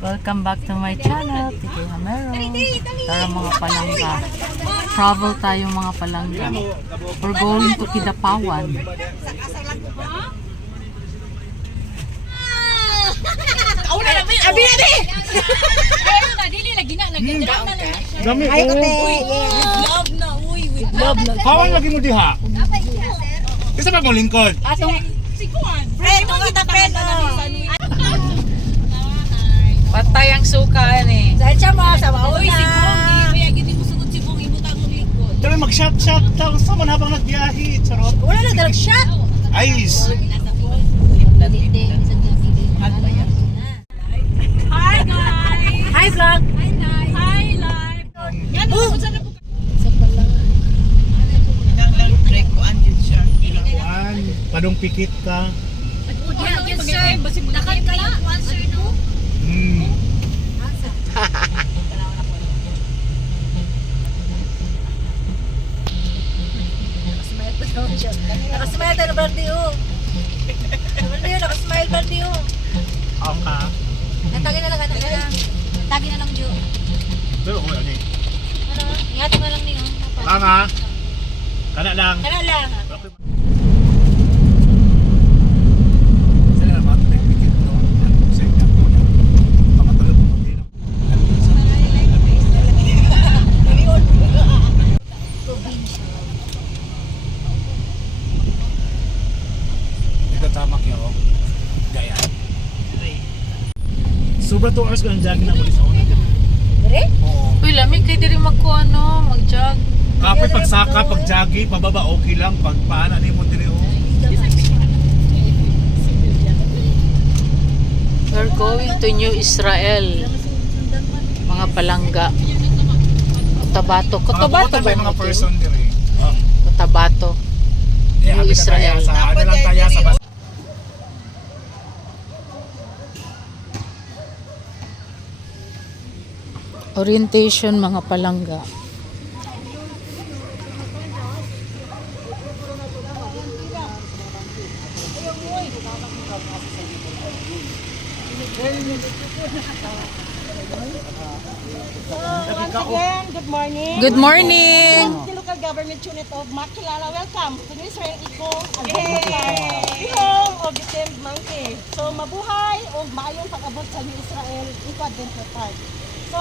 Welcome back to my channel, TK Hamero. Tara mga palangga. Travel tayo mga palangga. We're going to Kidapawan. Abi na di! Ayun na, dili lagi na. Nag-drama na lang siya. Dami Ay, ko. ate. With love na, uy. With love na. Kawan lagi mo diha. Isa pa mo lingkod. Si Kuan. Friend, kung kita friend, Patay ang suka eh. Dahil siya mo, sa Uy, si Bong. mauna. Kaya gini mo sugod si Bong. Ibutang mo likod. Dali mag-shop-shop daw sa man habang nagbiyahe. Charot. Wala na dalag shot. Ice. Hi, guys. Hi, vlog. Hi, live. Yan, nakapot sa napo. Kuan, padong pikit ka. Yan, yun, sir. Dakan kayo po, answer, no? Nakasmile tayo, Bardi, oh. Bardi, nakasmile, Bardi, oh. Okay. Tagin na lang, anak na lang. Tagin na lang, Jo. Pero ano ni? Ano, ingatan na lang niyo. Tama. Kana lang. Kana lang. Sila naman ito pikit no. Sa inyo ko. Pamatalo mo din. Ito tama kayo. Gaya. Sobra 2 hours ko ang jogging na muli sa una. Dire? Oo. Uy, lamig kayo diri mag-jog. Kapoy pagsaka, pag-jogging, pababa okay lang. Pag paana ni mo diri oh. We're going to New Israel. Mga palangga. Cotabato. Cotabato ba mga yung person diri? Cotabato. New Israel. Sa ano lang tayo sa bas. Orientation mga palangga. Once again, good morning. Good morning! The local government unit of Makilala, welcome to New Israel Eco Adventure Home of the Tamed Monkey. So, mabuhay o maayong pag-abot sa New Israel Eco Adventure Park. So,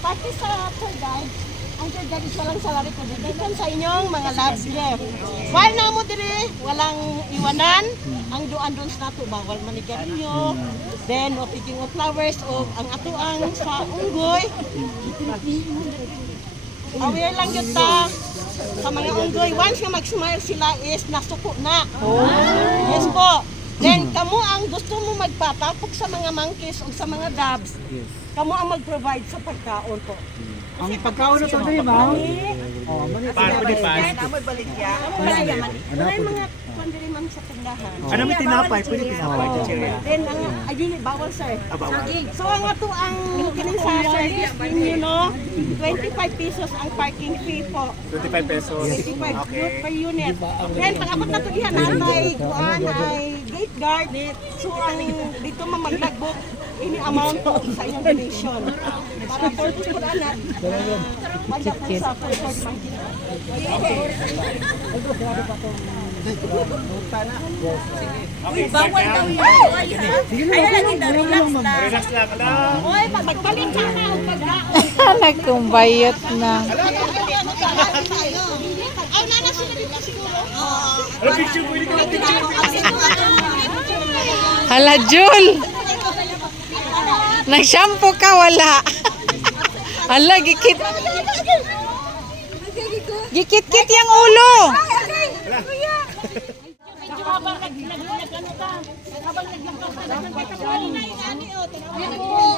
pati sa tour guide, ang tour guide is walang salary ko dito sa inyong mga labs left. While na mo dire, walang iwanan, ang doon sa nato, bawal manigarilyo, then o picking of flowers o ang atuang sa unggoy. Aware lang yun ta sa mga unggoy. Once nga mag-smile sila is nasuko na. Yes po. Then kamo ang gusto mo magpatapok sa mga monkeys o sa mga doves. Kamo ang mag-provide sa pagkaon po. Ang pagkaon na ito din, ma'am. Paano di pa? Wala yung mga pandiri ma'am sa tindahan. Ano may tinapay? Pwede tinapay dyan siya. Then ang ayun bawal sir. So ang ato ang kining sa service ninyo no, 25 pesos ang parking fee po. 25 pesos. 25 per unit. Then pag abot na to diha natay kuan ay gate guard. So ang dito mamaglagbok ini amount po sa inyong donation. Para purpose po anak. Pagkat po sa purpose monkey. Bawal daw yun. Ayun lang yun, relax na. Relax lang ka lang. Oy, magpalit ka na o pagkaon. Nagkumbayot na. Ay, nana sila dito siguro. Ano picture? Pwede ka lang picture. Hala, Jul! Nag-shampoo ka, wala. Hala, gikit. Gikit-kit yung ulo. Habang nag-ano ka, habang naglangkas ka,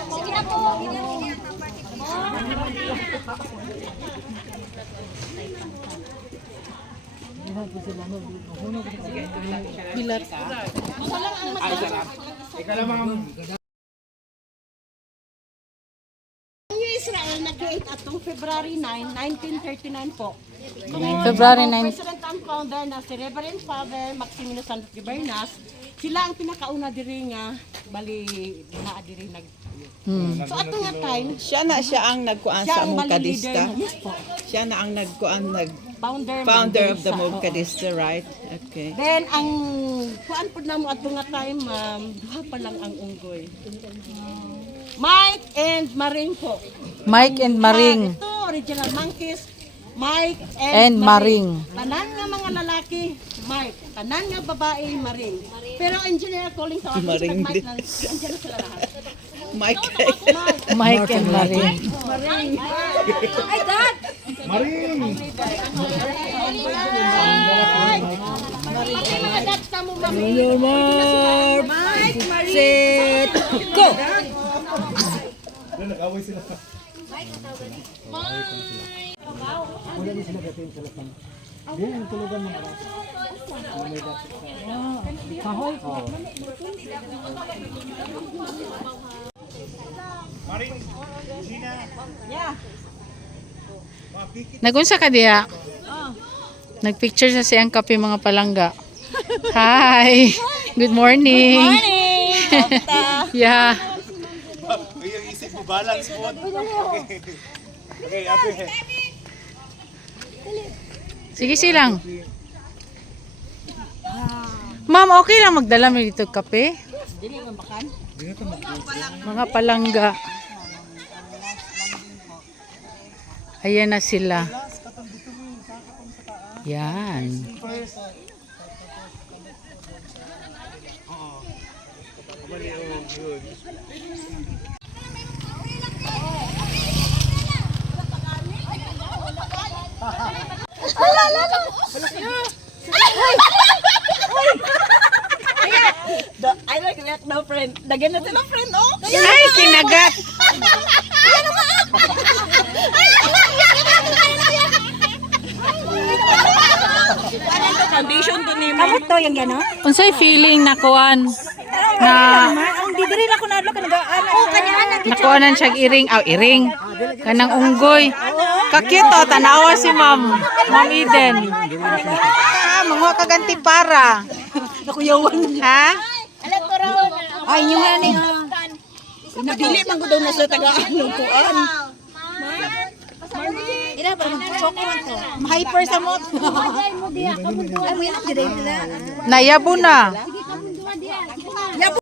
sige na po. Pilar. Ikaw lang ma'am. New Israel nag-create atong February 9, 1939 po. February 9. President and founder na si Reverend Father Maximino Santos Gibernas Sila ang pinakauna diri nga bali naa diri nag. So ato nga time, Siya ang nagkuan siya sa ang bali Mungkadista. leader. Yes po. Siya na ang Founder of the Mangisa, oo. Mungkadista, right? Okay. Then ang kuan pud namo ato nga time, duha pa lang ang unggoy. Mike and Maring po. Mike and Maring. Ito original monkeys. Mike And and Maring. Tanan nga mga lalaki, Mike. Tanan nga babae, Maring. Pero engineer calling sa akin, Maring Mike din. na, andyan na sila lahat. Mike. Mike and Maring. Maring. Ay, Dad! Maring! Okay, mga dads na mo, mami. Mike, Marie! Nag-away sila. Maring, Gina. Nagunsa ka diha? Nagpicture sa siyang kape mga palangga. Hi. Good morning. Good morning. Yeah. Yung isip mo, balance po. Okay. Okay, happy. Sige silang. Ma'am, okay lang magdala mo dito kape? Mga palangga. Ayan na sila. Yan. I like that no friend. Dagan na sila friend, oh. Ay, kinagat. Foundation to ni Kamot to yung gano'n? Unsay feeling na kuan na Ang didiri na ko na adlo ka nag-aana. Oo, kanya-anak. nakuanan siya iring, iring. Kanang unggoy. Kakito, tanawa si Ma'am Eden. Mga kaganti para. nakuyawan. Ha? Ay, yung nga ni. Nadili man ko daw na sa tagaan ng kuan. Ira pa mag-choco man to. Hyper sa mot. Ay, mo na dire nila. Nayabo na.